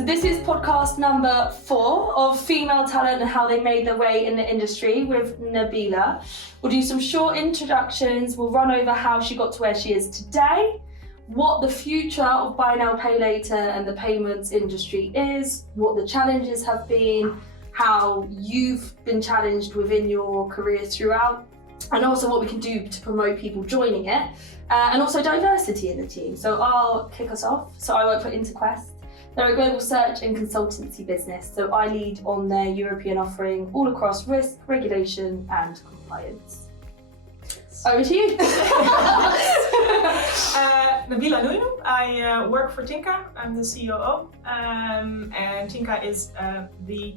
So this is podcast number 4 of female talent and how they made their way in the industry with Nabila. We'll do some short introductions, we'll run over how she got to where she is today, what the future of buy now, pay later and the payments industry is, what the challenges have been, how you've been challenged within your career throughout, and also what we can do to promote people joining it, and also diversity in the team. So I'll kick us off. So I work for Interquest. They're a global search and consultancy business. So I lead on their European offering all across risk, regulation and compliance. Over to you. Nabila Nouinou. I work for Tinka. I'm the COO. And Tinka is the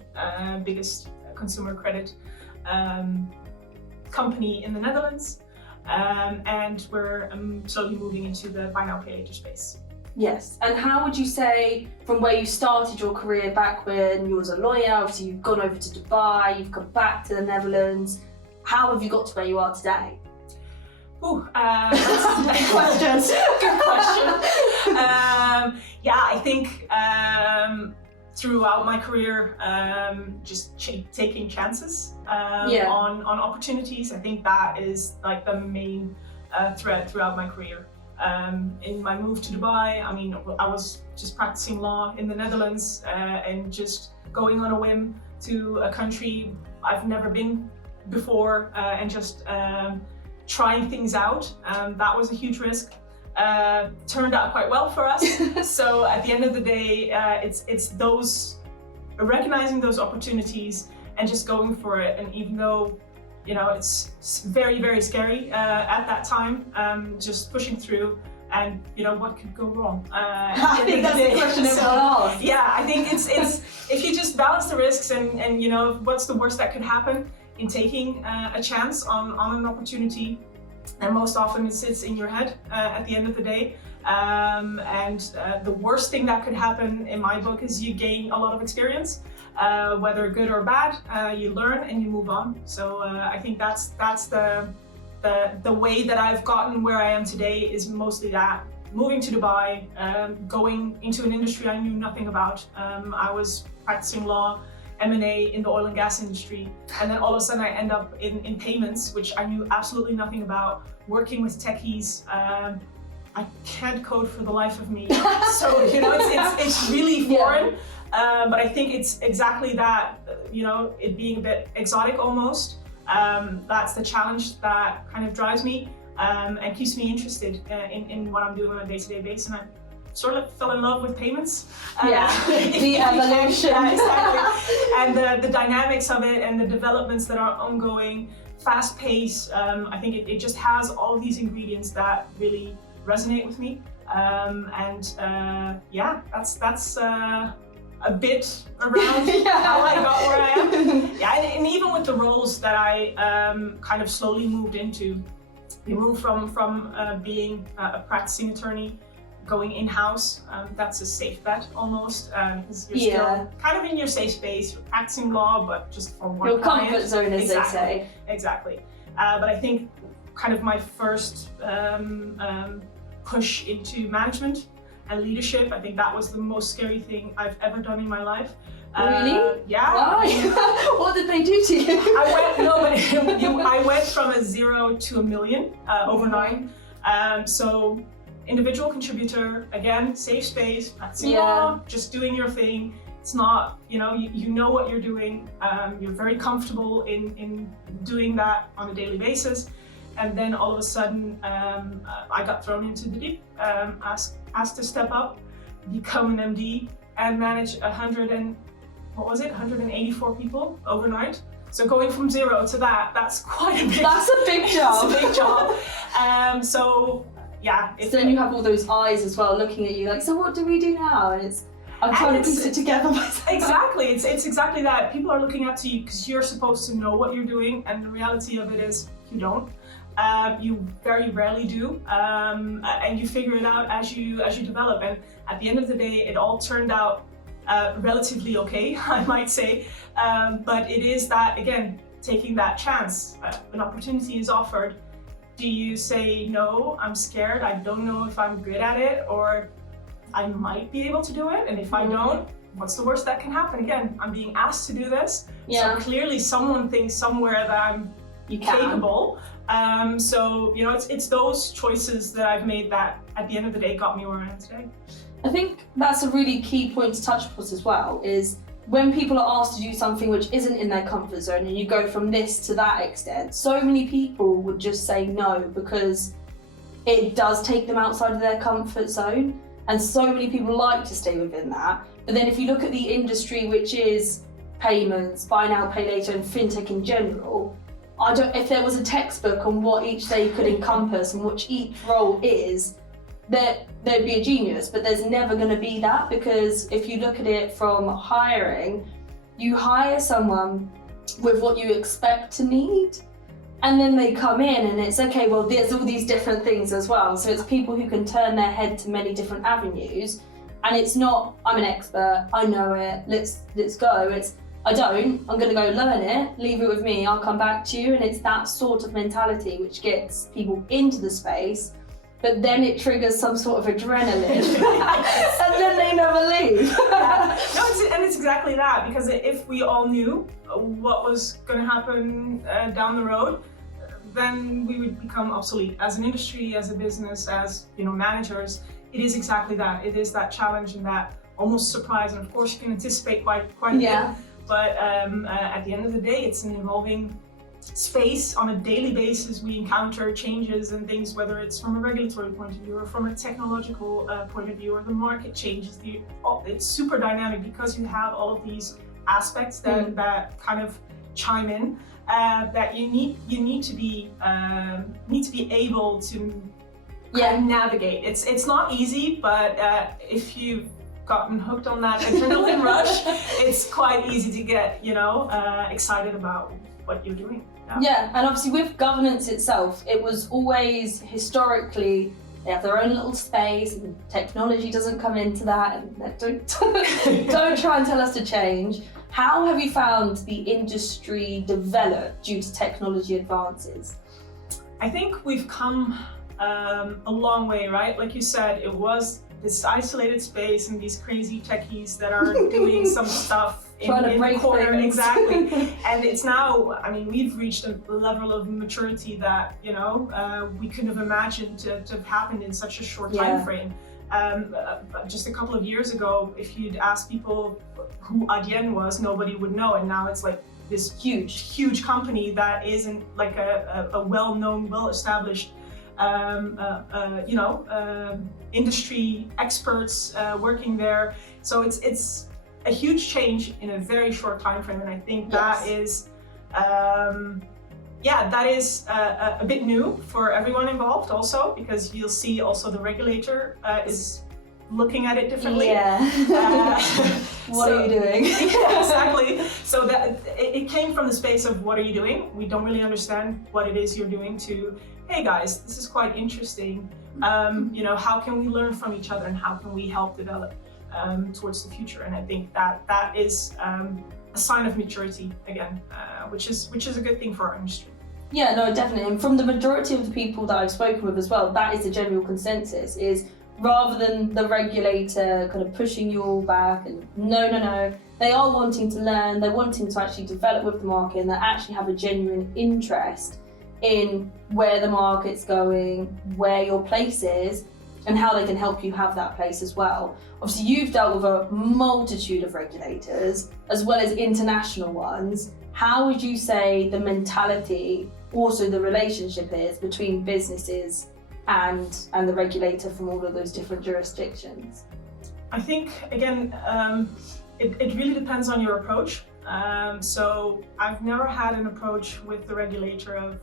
biggest consumer credit company in the Netherlands. And we're slowly moving into the buy now, pay later space. Yes, and how would you say from where you started your career back when you was a lawyer, obviously you've gone over to Dubai, you've come back to the Netherlands, how have you got to where you are today? Good questions. Good question. I think throughout my career, just taking chances on opportunities. I think that is like the main thread throughout my career. In my move to Dubai, I was just practicing law in the Netherlands and just going on a whim to a country I've never been before and just trying things out. That was a huge risk. Turned out quite well for us. So at the end of the day, it's those recognizing those opportunities and just going for it. And even though it's very, very scary at that time, just pushing through, and what could go wrong? I think that's the question everyone asks. Yeah, I think it's if you just balance the risks and what's the worst that could happen in taking a chance on an opportunity, and most often it sits in your head at the end of the day. And the worst thing that could happen in my book is you gain a lot of experience. Whether good or bad, you learn and you move on. So I think that's the way that I've gotten where I am today is mostly that. Moving to Dubai, going into an industry I knew nothing about. I was practicing law, M&A in the oil and gas industry, and then all of a sudden I end up in payments, which I knew absolutely nothing about, working with techies. I can't code for the life of me, so it's really foreign. But I think it's exactly that, it being a bit exotic almost. That's the challenge that kind of drives me and keeps me interested in what I'm doing on a day-to-day basis. And I sort of fell in love with payments. The evolution. Exactly. And the dynamics of it and the developments that are ongoing, fast pace. I think it just has all these ingredients that really resonate with me. That's a bit around how I got where I am. And even with the roles that I kind of slowly moved into, we moved from being a practicing attorney, going in-house. That's a safe bet almost, because you're still kind of in your safe space, you're practicing law, but just for one client. Your comfort zone, as they say. Exactly. But I think kind of my first push into management and leadership, I think that was the most scary thing I've ever done in my life. Really? Yeah. Why? What did they do to you? I went from a 0 to $1 million overnight. So individual contributor, again, safe space, practicing law, just doing your thing. It's not, you know what you're doing. You're very comfortable in doing that on a daily basis. And then all of a sudden, I got thrown into the deep, asked to step up, become an MD, and manage 184 people overnight. So going from 0 to that's quite a big. That's a big job. It's a big job. So then you have all those eyes as well looking at you, like, so what do we do now? And I'm trying to piece it together myself. Exactly, it's exactly that. People are looking up to you because you're supposed to know what you're doing, and the reality of it is you don't. You very rarely do, and you figure it out as you develop. And at the end of the day, it all turned out relatively okay, I might say. But it is that, again, taking that chance. An opportunity is offered. Do you say, no, I'm scared, I don't know if I'm good at it, or I might be able to do it, and if I don't, what's the worst that can happen? Again, I'm being asked to do this. Yeah. So clearly someone thinks somewhere that I'm capable. So, you know, it's those choices that I've made that at the end of the day got me where I am today. I think that's a really key point to touch upon as well, is when people are asked to do something which isn't in their comfort zone and you go from this to that extent, so many people would just say no because it does take them outside of their comfort zone, and so many people like to stay within that. But then if you look at the industry, which is payments, buy now, pay later, and fintech in general, if there was a textbook on what each day could encompass and what each role is, there'd be a genius, but there's never going to be that, because if you look at it from hiring, you hire someone with what you expect to need, and then they come in and it's okay, well, there's all these different things as well. So it's people who can turn their head to many different avenues, and it's not, I'm an expert, I know it, let's go. It's, I don't, I'm going to go learn it, leave it with me, I'll come back to you. And it's that sort of mentality which gets people into the space, but then it triggers some sort of adrenaline and then they never leave. Yeah. No, it's exactly that, because if we all knew what was going to happen down the road, then we would become obsolete as an industry, as a business, as, you know, managers. It is exactly that. It is that challenge and that almost surprise, and of course you can anticipate quite a bit. But at the end of the day, it's an evolving space. On a daily basis, we encounter changes and things, whether it's from a regulatory point of view or from a technological point of view, or the market changes. It's super dynamic because you have all of these aspects that kind of chime in. That you need to be able to kind of navigate. It's not easy, but if you've gotten hooked on that adrenaline rush, it's quite easy to get, you know, excited about what you're doing. Yeah, and obviously with governance itself, it was always historically they have their own little space, and technology doesn't come into that, and don't try and tell us to change. How have you found the industry develop due to technology advances? I think we've come a long way, right? Like you said, it was this isolated space and these crazy techies that are doing some stuff in the corner. Things. Exactly. And it's now, I mean, we've reached a level of maturity that, you know, we couldn't have imagined to have happened in such a short time frame. Just a couple of years ago, if you'd asked people who Adyen was, nobody would know. And now it's like this huge company that isn't like a well-known, well-established industry experts working there. So it's a huge change in a very short time frame, and I think that is that is a bit new for everyone involved also, because you'll see also the regulator is looking at it differently. What are you doing? Yeah, exactly. So that it came from the space of what are you doing? We don't really understand what it is you're doing, to, hey guys, this is quite interesting. You know, how can we learn from each other and how can we help develop towards the future? And I think that is a sign of maturity again, which is a good thing for our industry. Yeah, no, definitely. And from the majority of the people that I've spoken with as well, that is the general consensus, is rather than the regulator kind of pushing you all back and no, they are wanting to learn, they're wanting to actually develop with the market, and they actually have a genuine interest in where the market's going, where your place is, and how they can help you have that place as well. Obviously, you've dealt with a multitude of regulators, as well as international ones. How would you say the mentality, also the relationship is between businesses and the regulator from all of those different jurisdictions? I think, again, it really depends on your approach. So I've never had an approach with the regulator of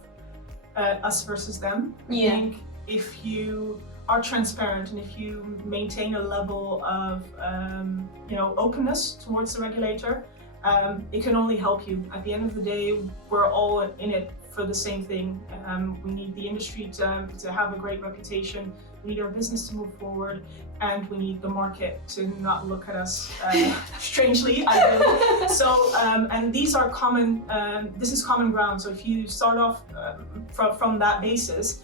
us versus them. I think if you are transparent and if you maintain a level of openness towards the regulator, it can only help you. At the end of the day, we're all in it for the same thing. We need the industry to have a great reputation. We need our business to move forward, and we need the market to not look at us strangely. So, and these are common. This is common ground. So if you start off from that basis,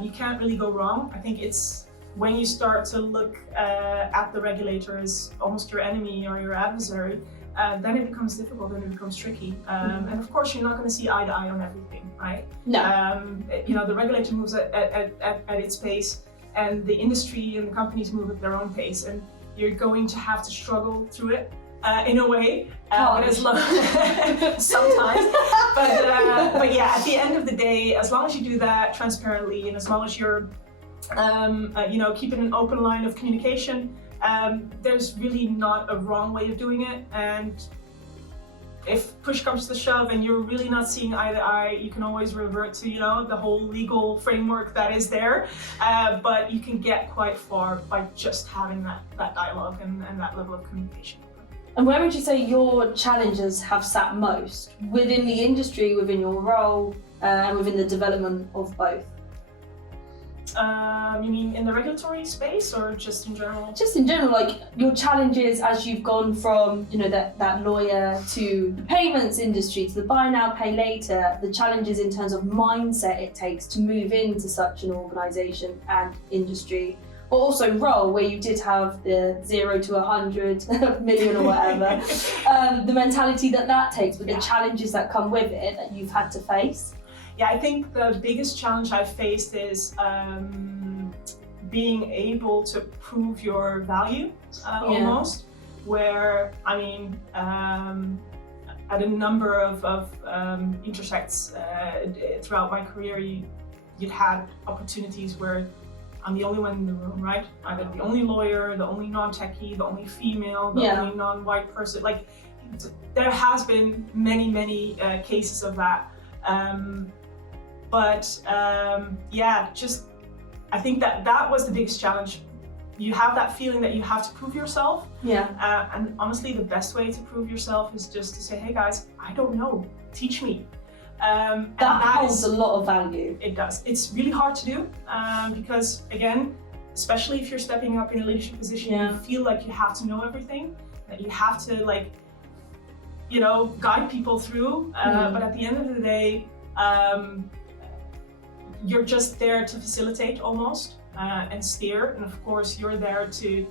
you can't really go wrong. I think it's when you start to look at the regulator as almost your enemy or your adversary, then it becomes difficult and it becomes tricky. And of course, you're not going to see eye to eye on everything, right? No. The regulator moves at its pace, and the industry and the companies move at their own pace, and you're going to have to struggle through it in a way, but as long sometimes. But yeah, at the end of the day, as long as you do that transparently, and as long as you're keeping an open line of communication, there's really not a wrong way of doing it. And if push comes to shove and you're really not seeing eye to eye, you can always revert to the whole legal framework that is there. But you can get quite far by just having that dialogue and that level of communication. And where would you say your challenges have sat most? Within the industry, within your role, and within the development of both? You mean in the regulatory space or just in general? Just in general, like your challenges as you've gone from, that lawyer to the payments industry, to the buy now, pay later, the challenges in terms of mindset it takes to move into such an organisation and industry, but also role where you did have the 0 to 100 million or whatever, the mentality that takes, but the challenges that come with it that you've had to face. Yeah, I think the biggest challenge I've faced is being able to prove your value almost, where, at a number of intersects throughout my career, you'd had opportunities where I'm the only one in the room, right? I'm the only lawyer, the only non-techie, the only female, the only non-white person. Like, there has been many cases of that. I think that was the biggest challenge. You have that feeling that you have to prove yourself. Yeah. And honestly, the best way to prove yourself is just to say, hey guys, I don't know, teach me. That holds a lot of value. It does. It's really hard to do because, again, especially if you're stepping up in a leadership position, you feel like you have to know everything, that you have to guide people through. But at the end of the day, you're just there to facilitate almost and steer, and of course you're there to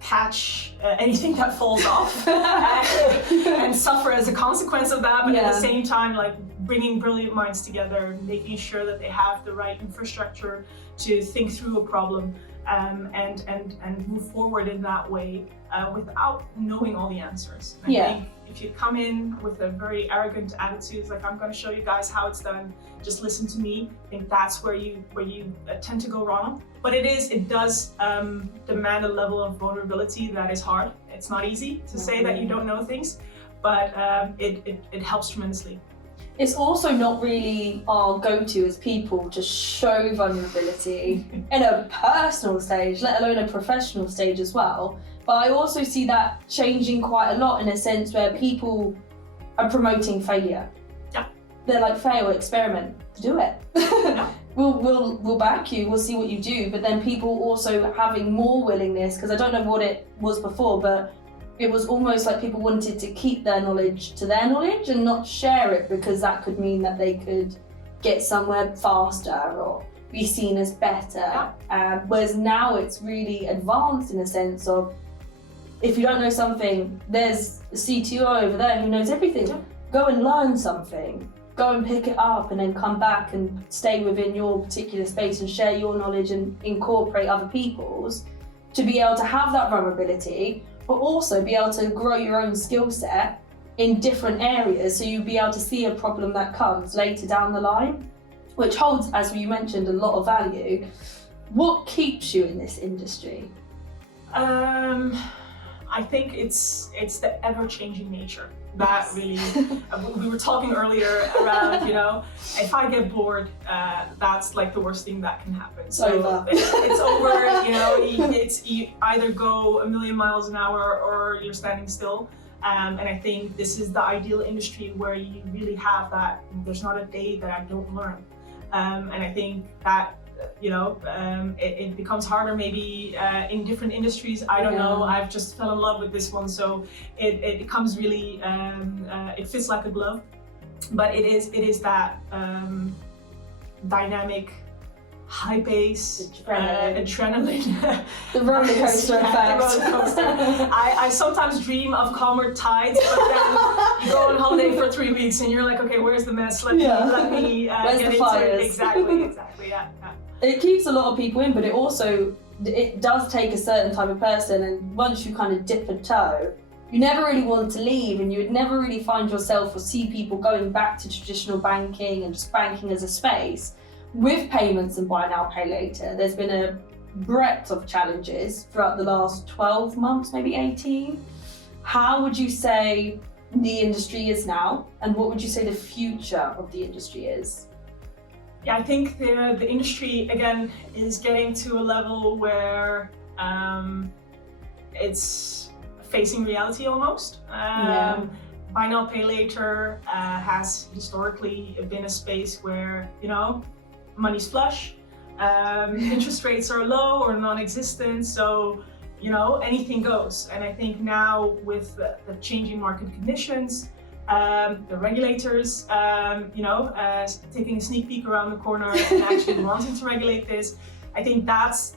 catch anything that falls off and suffer as a consequence of that, but at the same time bringing brilliant minds together, making sure that they have the right infrastructure to think through a problem and move forward in that way without knowing all the answers. I think if you come in with a very arrogant attitude, like I'm going to show you guys how it's done, just listen to me, I think that's where you tend to go wrong. But it does demand a level of vulnerability that is hard. It's not easy to say that you don't know things, but it helps tremendously. It's also not really our go-to as people to show vulnerability in a personal stage, let alone a professional stage as well. But I also see that changing quite a lot in a sense where people are promoting failure. Yeah. They're like, fail, experiment, do it. Yeah. We'll back you, we'll see what you do. But then people also having more willingness, because I don't know what it was before, but it was almost like people wanted to keep their knowledge to their knowledge and not share it because that could mean that they could get somewhere faster or be seen as better. Whereas now it's really advanced in a sense of, if you don't know something, there's a CTO over there who knows everything. Go and learn something. Go and pick it up and then come back and stay within your particular space and share your knowledge and incorporate other people's to be able to have that vulnerability, but also be able to grow your own skill set in different areas so you'll be able to see a problem that comes later down the line, which holds, as you mentioned, a lot of value. What keeps you in this industry? I think it's the ever-changing nature that really, we were talking earlier around, if I get bored, that's like the worst thing that can happen. It's over. It's over, you either go a million miles an hour or you're standing still. And I think this is the ideal industry where you really have that, there's not a day that I don't learn. And I think that it becomes harder maybe in different industries. I don't know, I've just fell in love with this one, so it becomes really, it fits like a glove. But it is that dynamic high pace, Adrenaline. adrenaline. The roller coaster effect. The roller coaster. I sometimes dream of calmer tides, but then you go on holiday for 3 weeks and you're like, okay, where's the mess? Let me Where's get the into fires? it. Exactly, yeah. It keeps a lot of people in, but it does take a certain type of person, and once you kind of dip a toe, you never really want to leave, and you would never really find yourself or see people going back to traditional banking and just banking as a space. With payments and buy now, pay later, there's been a breadth of challenges throughout the last 12 months, maybe 18. How would you say the industry is now, and what would you say the future of the industry is? Yeah, I think the industry, again, is getting to a level where it's facing reality almost. Buy now, pay later has historically been a space where, money's flush, interest rates are low or non-existent, so, anything goes. And I think now with the changing market conditions, the regulators, taking a sneak peek around the corner and actually wanting to regulate this, I think that's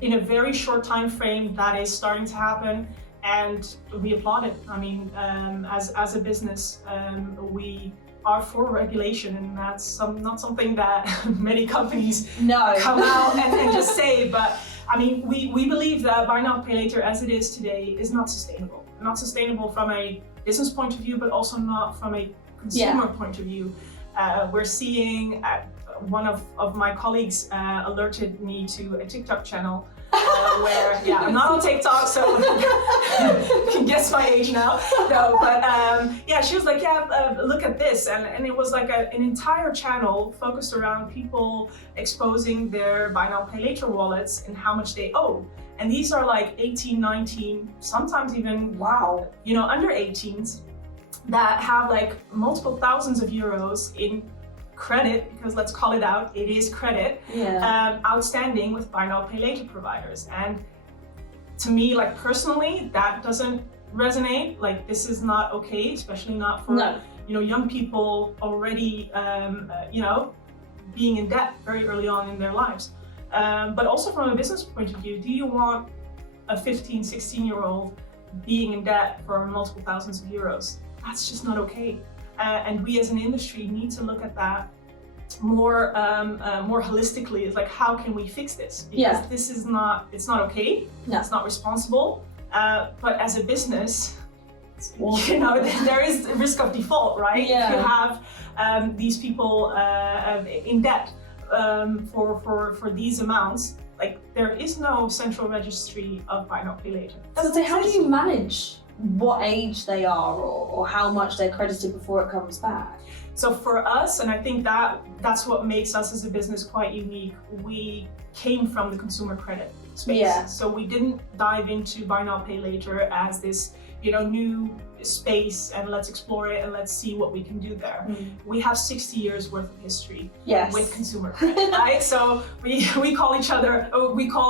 in a very short time frame that is starting to happen, and we applaud it. I mean, as a business, we are for regulation, and that's not something that many companies come out and just say. But I mean, we believe that buy now, pay later as it is today is not sustainable. Not sustainable from a business point of view, but also not from a consumer point of view. We're seeing one of my colleagues alerted me to a TikTok channel where, I'm not on TikTok, so you can guess my age now. No, but she was like, look at this. And it was like an entire channel focused around people exposing their buy now, pay later wallets and how much they owe. And these are like 18, 19, sometimes even, under 18s that have like multiple thousands of euros in credit, because let's call it out, it is credit, outstanding with buy now, pay later providers. And to me, like personally, that doesn't resonate. Like, this is not okay, especially not for, young people already, being in debt very early on in their lives. But also from a business point of view, do you want a 15, 16-year-old being in debt for multiple thousands of euros? That's just not okay. And we as an industry need to look at that more holistically. It's like, how can we fix this? Because this is it's not okay, it's not responsible. But as a business, there is a risk of default, right? Yeah. You have these people in debt for these amounts. Like, there is no central registry of buy now, pay later. So how do you manage what age they are or how much they're credited before it comes back? So for us, and I think that's what makes us as a business quite unique, we came from the consumer credit space. So we didn't dive into buy now, pay later as this, new space, and let's explore it and let's see what we can do there. We have 60 years worth of history with consumer credit, right? So we call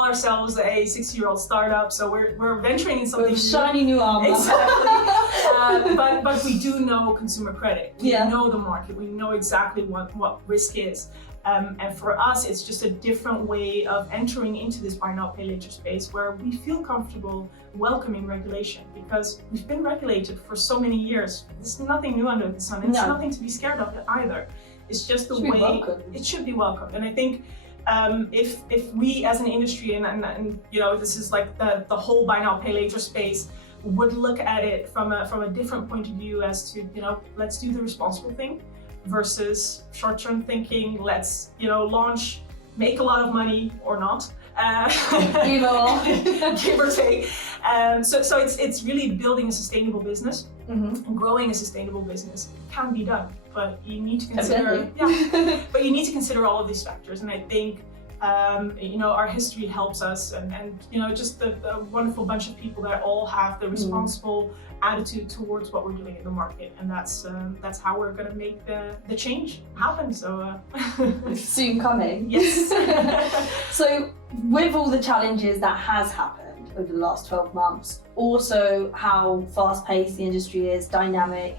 ourselves a 60-year-old startup. So we're venturing in something with shiny new armor. Exactly. But we do know consumer credit. We know the market. We know exactly what risk is. And for us, it's just a different way of entering into this buy now, pay later space where we feel comfortable welcoming regulation, because we've been regulated for so many years. There's nothing new under the sun. It's nothing to be scared of either. It's just the way it should be welcomed. And I think if we as an industry, and this is like the whole buy now, pay later space, would look at it from a different point of view as to, let's do the responsible thing versus short-term thinking, let's, launch, make a lot of money or not. Give or take. So it's really building a sustainable business, and growing a sustainable business can be done, but you need to consider, but you need to consider all of these factors. And I think, our history helps us, and just the wonderful bunch of people that all have the responsible attitude towards what we're doing in the market, and that's how we're going to make the change happen. So soon coming. Yes. So with all the challenges that has happened over the last 12 months, also how fast-paced the industry is, dynamic,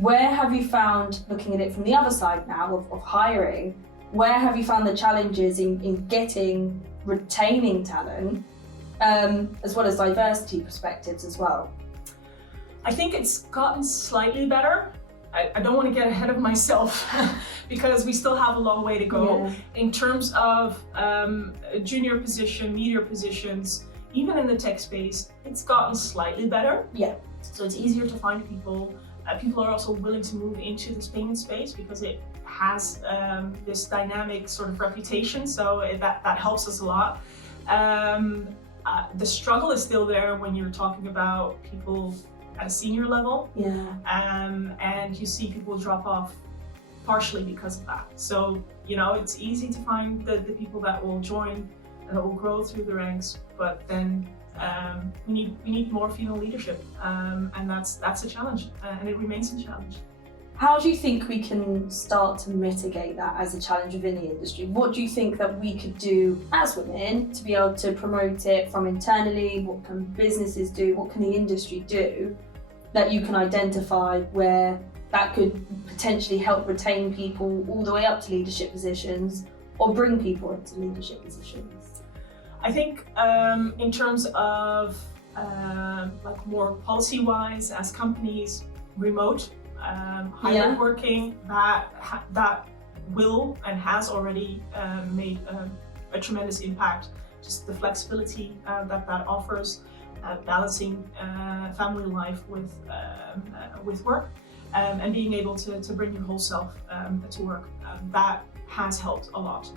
Where have you found, looking at it from the other side now of hiring, where have you found the challenges in retaining talent, as well as diversity perspectives as well? I think it's gotten slightly better. I don't want to get ahead of myself because we still have a long way to go in terms of junior position, media positions, even in the tech space. It's gotten slightly better. Yeah. So it's easier to find people. People are also willing to move into this payment space because it has this dynamic sort of reputation. So that helps us a lot. The struggle is still there when you're talking about people at a senior level, and you see people drop off partially because of that. So, it's easy to find the people that will join and that will grow through the ranks, but then we need more female leadership, and that's a challenge, and it remains a challenge. How do you think we can start to mitigate that as a challenge within the industry? What do you think that we could do as women to be able to promote it from internally? What can businesses do? What can the industry do that you can identify where that could potentially help retain people all the way up to leadership positions or bring people into leadership positions? I think in terms of like more policy-wise, as companies remote, hybrid working, that will and has already made a tremendous impact. Just the flexibility that offers, balancing family life with work, and being able to bring your whole self to work. That has helped a lot.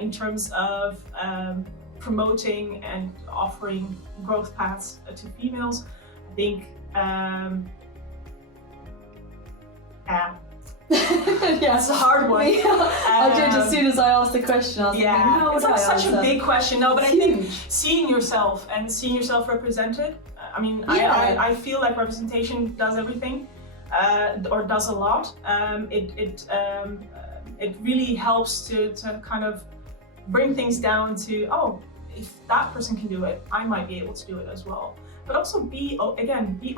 In terms of promoting and offering growth paths to females, I think it's a hard one. I did as soon as I asked the question. I was thinking, how would it's I such answer? a big question. No, but I think seeing yourself represented. I mean, I feel like representation does everything, or does a lot. It really helps to kind of bring things down to, oh, if that person can do it, I might be able to do it as well. But also be open and be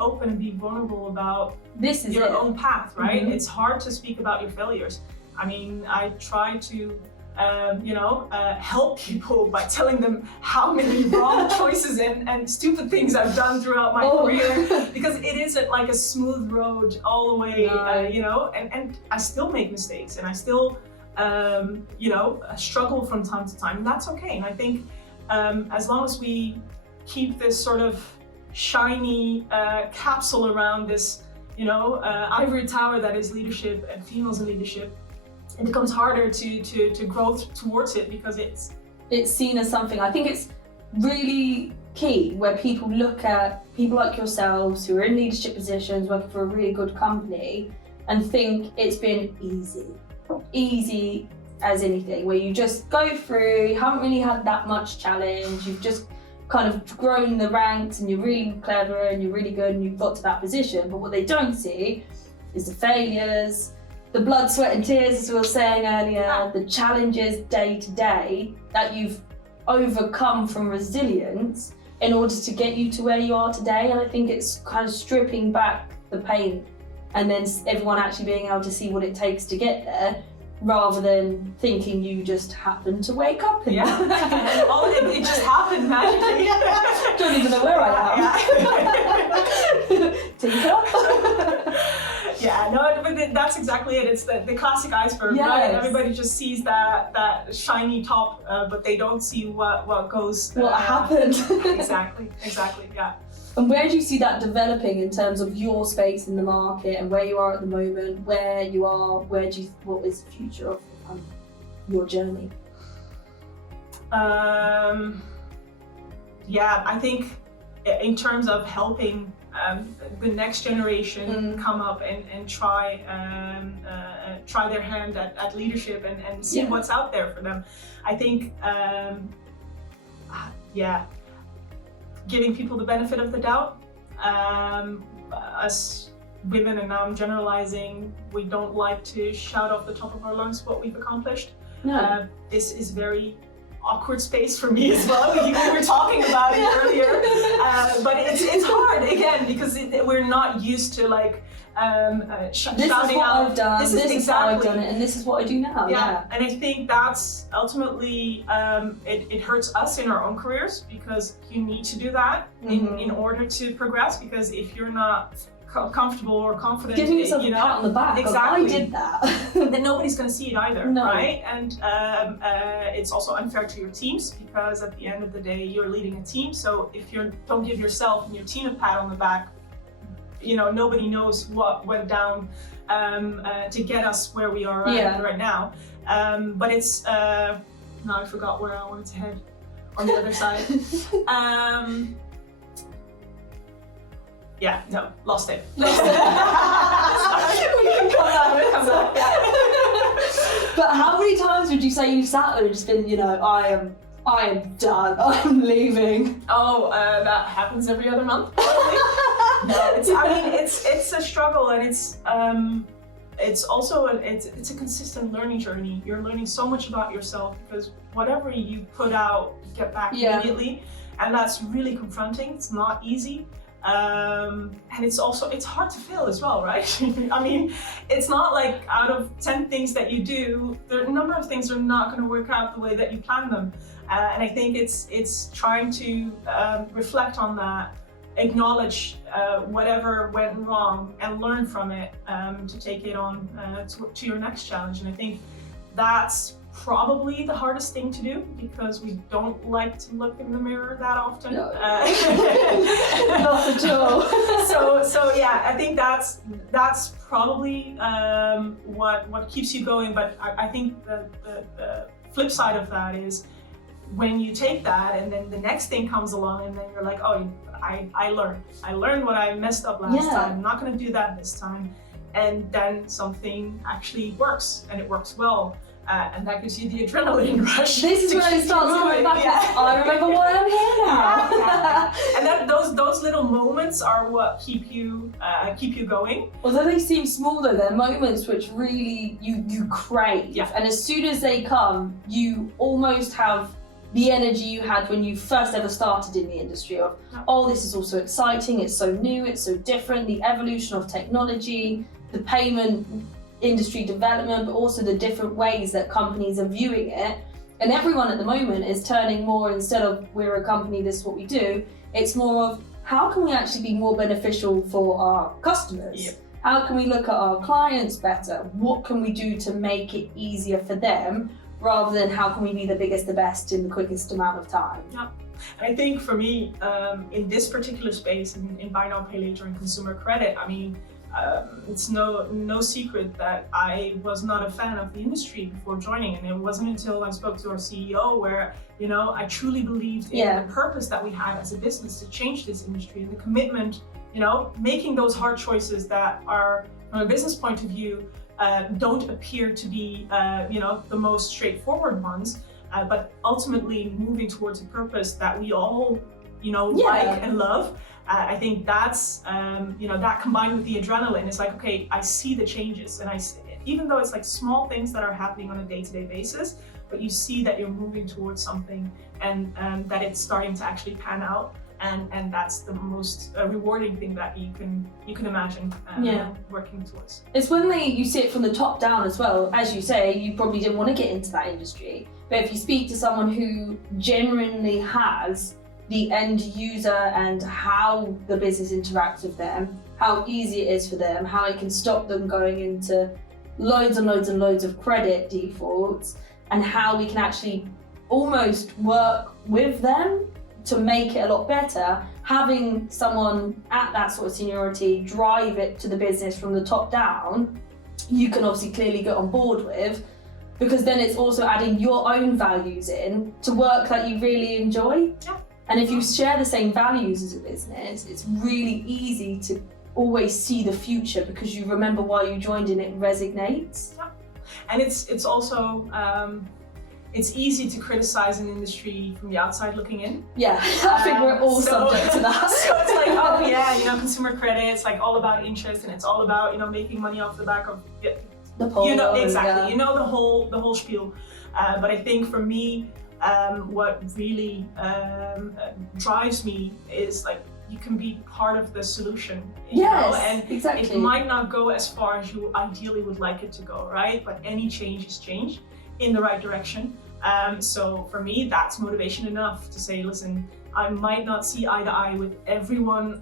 vulnerable about your own path, right? It's hard to speak about your failures. I mean, I try to, help people by telling them how many wrong choices and stupid things I've done throughout my career, because it isn't like a smooth road all the way, and I still make mistakes, and I still, struggle from time to time. And that's okay. And I think as long as we keep this sort of shiny capsule around this, ivory tower that is leadership and females in leadership, it becomes harder to grow towards it because it's seen as something. I think it's really key where people look at people like yourselves who are in leadership positions, working for a really good company, and think it's been easy as anything, where you just go through, you haven't really had that much challenge, you've just kind of grown the ranks and you're really clever and you're really good and you've got to that position. But what they don't see is the failures, the blood, sweat and tears, as we were saying earlier, the challenges day to day that you've overcome from resilience in order to get you to where you are today. And I think it's kind of stripping back the pain and then everyone actually being able to see what it takes to get there, rather than thinking you just happened to wake up in it just happened magically. Don't even know where I am. Tinka. But that's exactly it. It's the classic iceberg, right? Everybody just sees that shiny top, but they don't see what goes. What happened? Exactly, yeah. And where do you see that developing in terms of your space in the market and where you are at the moment, where you are, what is the future of your journey? I think in terms of helping the next generation come up and try their hand at leadership and see what's out there for them. I think, giving people the benefit of the doubt. Us women, and now I'm generalizing, we don't like to shout off the top of our lungs what we've accomplished. No. This is very awkward space for me as well. We were talking about it earlier, but it's hard again because we're not used to like shouting this is what out. I've done. This is exactly. how I've done it, and this is what I do now. Yeah. And I think that's ultimately it hurts us in our own careers because you need to do that in order to progress. Because if you're not comfortable or confident, giving yourself a pat on the back. Exactly. I did that. Then nobody's going to see it either, No. right? And it's also unfair to your teams because at the end of the day, you're leading a team. So if you don't give yourself and your team a pat on the back, nobody knows what went down to get us where we are right now. But it's now I forgot where I wanted to head on the other side. Yeah, no, lost it. We can come back. But how many times would you say you've sat there and just been, I am done, I'm leaving? Oh, that happens every other month, probably. No, it's a struggle, and it's also it's a consistent learning journey. You're learning so much about yourself because whatever you put out, you get back immediately, and that's really confronting. It's not easy. And it's hard to fail as well, right? I mean, it's not like out of 10 things that you do, there are a number of things are not going to work out the way that you plan them. And I think it's trying to reflect on that, acknowledge whatever went wrong and learn from it to take it on to your next challenge. And I think that's probably the hardest thing to do because we don't like to look in the mirror that often. No. Not at all. So yeah, I think that's probably what keeps you going. But I think the flip side of that is when you take that and then the next thing comes along and then you're like, oh, I learned what I messed up last time. I'm not going to do that this time. And then something actually works and it works well. And that gives you the adrenaline rush. This is when it starts coming back. I remember why I'm here now. And those little moments are what keep you going. Although they seem smaller, they're moments which really you crave. Yeah. And as soon as they come, you almost have the energy you had when you first ever started in the industry of, oh, this is also exciting, it's so new, it's so different, the evolution of technology, the payment industry development, but also the different ways that companies are viewing it. And everyone at the moment is turning more, instead of we're a company, this is what we do, it's more of how can we actually be more beneficial for our customers? Yep. How can we look at our clients better? What can we do to make it easier for them, rather than how can we be the biggest, the best in the quickest amount of time? Yeah. I think for me, in this particular space, in buy now, pay later and consumer credit, I mean, it's no secret that I was not a fan of the industry before joining, and it wasn't until I spoke to our CEO where I truly believed in the purpose that we had as a business to change this industry and the commitment, making those hard choices that are, from a business point of view, don't appear to be the most straightforward ones, but ultimately moving towards a purpose that we all like and love. I think that's that combined with the adrenaline is like, okay, I see the changes, and even though it's like small things that are happening on a day-to-day basis, but you see that you're moving towards something and that it's starting to actually pan out, and that's the most rewarding thing that you can imagine working towards. It's when you see it from the top down as well. As you say, you probably didn't want to get into that industry, but if you speak to someone who genuinely has the end user and how the business interacts with them, how easy it is for them, how it can stop them going into loads and loads and loads of credit defaults, and how we can actually almost work with them to make it a lot better. Having someone at that sort of seniority drive it to the business from the top down, you can obviously clearly get on board with, because then it's also adding your own values in to work that you really enjoy. Yeah. And if you share the same values as a business, it's really easy to always see the future because you remember why you joined and it resonates. Yeah. And it's also, it's easy to criticize an industry from the outside looking in. Yeah, I think we're all subject to that. So it's like, oh yeah, consumer credit, it's like all about interest, and it's all about, making money off the back of, the pole, exactly, the whole spiel. But I think for me, what really drives me is like, you can be part of the solution, you know? And exactly. It might not go as far as you ideally would like it to go, right? But any change is change in the right direction. So for me, that's motivation enough to say, listen, I might not see eye to eye with everyone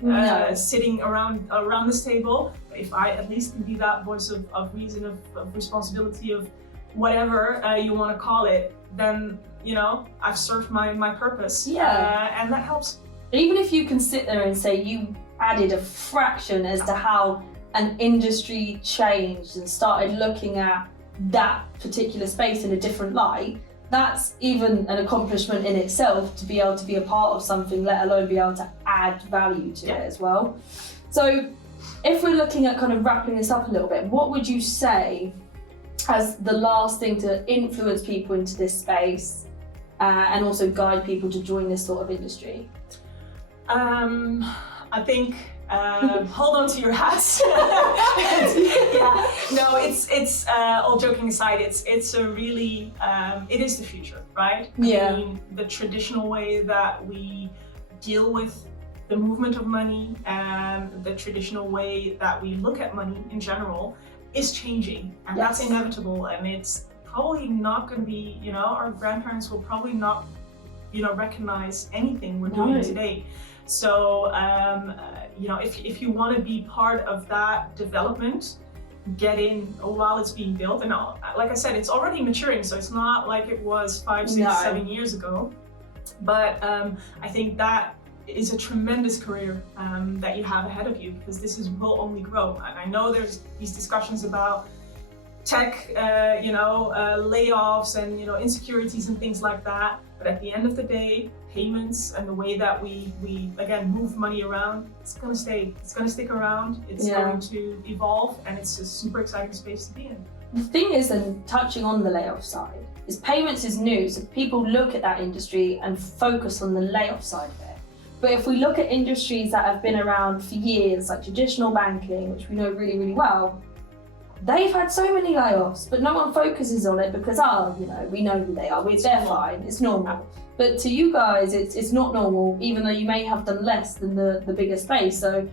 sitting around this table, but if I at least can be that voice of reason, of responsibility, of whatever you want to call it, then, you know, I've served my purpose. And that helps. Even if you can sit there and say you added a fraction as to how an industry changed and started looking at that particular space in a different light, that's even an accomplishment in itself, to be able to be a part of something, let alone be able to add value to it as well. So if we're looking at kind of wrapping this up a little bit, what would you say as the last thing to influence people into this space and also guide people to join this sort of industry? I think hold on to your hats. It's all joking aside, it's a really it is the future, right? I mean, the traditional way that we deal with the movement of money and the traditional way that we look at money in general is changing, and that's inevitable, and it's probably not going to be, you know, our grandparents will probably not, you know, recognize anything we're doing today. So, you know, if you want to be part of that development, get in while it's being built. And like I said, it's already maturing, so it's not like it was 5, 6, 7 years ago. But I think that is a tremendous career that you have ahead of you, because this will only grow. And I know there's these discussions about tech, you know, layoffs and, you know, insecurities and things like that. But at the end of the day, payments and the way that we again move money around, it's gonna stay. It's gonna stick around. It's going to evolve, and it's a super exciting space to be in. The thing is, and touching on the layoff side, is payments is new, so people look at that industry and focus on the layoff side of it. But if we look at industries that have been around for years, like traditional banking, which we know really, really well, they've had so many layoffs, but no one focuses on it because, you know, we know who they are, they're fine, it's normal. But to you guys, it's not normal, even though you may have done less than the bigger space. So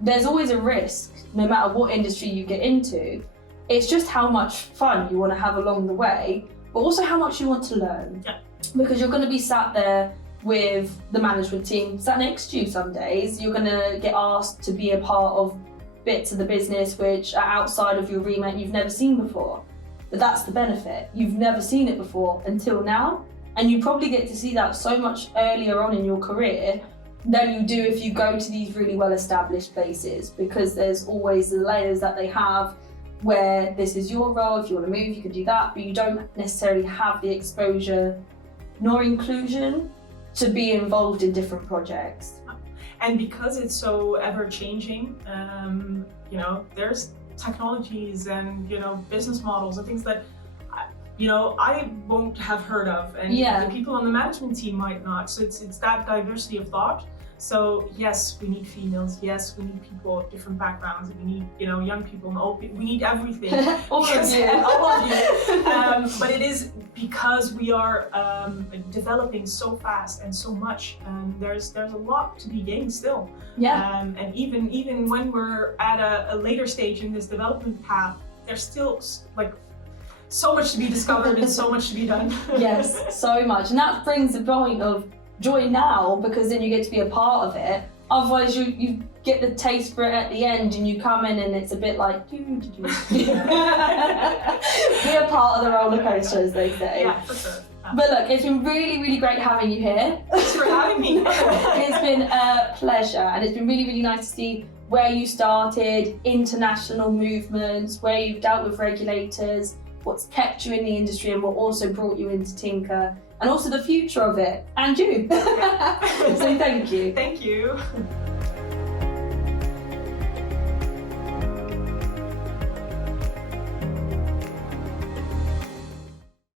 there's always a risk, no matter what industry you get into. It's just how much fun you want to have along the way, but also how much you want to learn. Because you're going to be sat there with the management team sat next to you some days. You're going to get asked to be a part of bits of the business which are outside of your remit you've never seen before. But that's the benefit. You've never seen it before until now, and you probably get to see that so much earlier on in your career than you do if you go to these really well-established places, because there's always the layers that they have where this is your role. If you want to move, you can do that, but you don't necessarily have the exposure nor inclusion to be involved in different projects. And because it's so ever-changing, you know, there's technologies and, you know, business models and things that, you know, I won't have heard of, and the people on the management team might not. So it's that diversity of thought. So yes, we need females. Yes, we need people of different backgrounds. We need, you know, young people and old people. We need everything. All of you. All of you. But it is because we are developing so fast and so much. There's a lot to be gained still. And even when we're at a later stage in this development path, there's still like so much to be discovered and so much to be done. Yes, so much. And that brings the point of join now, because then you get to be a part of it. Otherwise you get the taste for it at the end and you come in and it's a bit like be a part of the roller coaster, as they say. Yeah, for sure. But look, it's been really, really great having you here. Thanks for having me. It's been a pleasure, and it's been really, really nice to see where you started, international movements, where you've dealt with regulators, what's kept you in the industry and what also brought you into Tinka, and also the future of it, and you. So thank you. Thank you.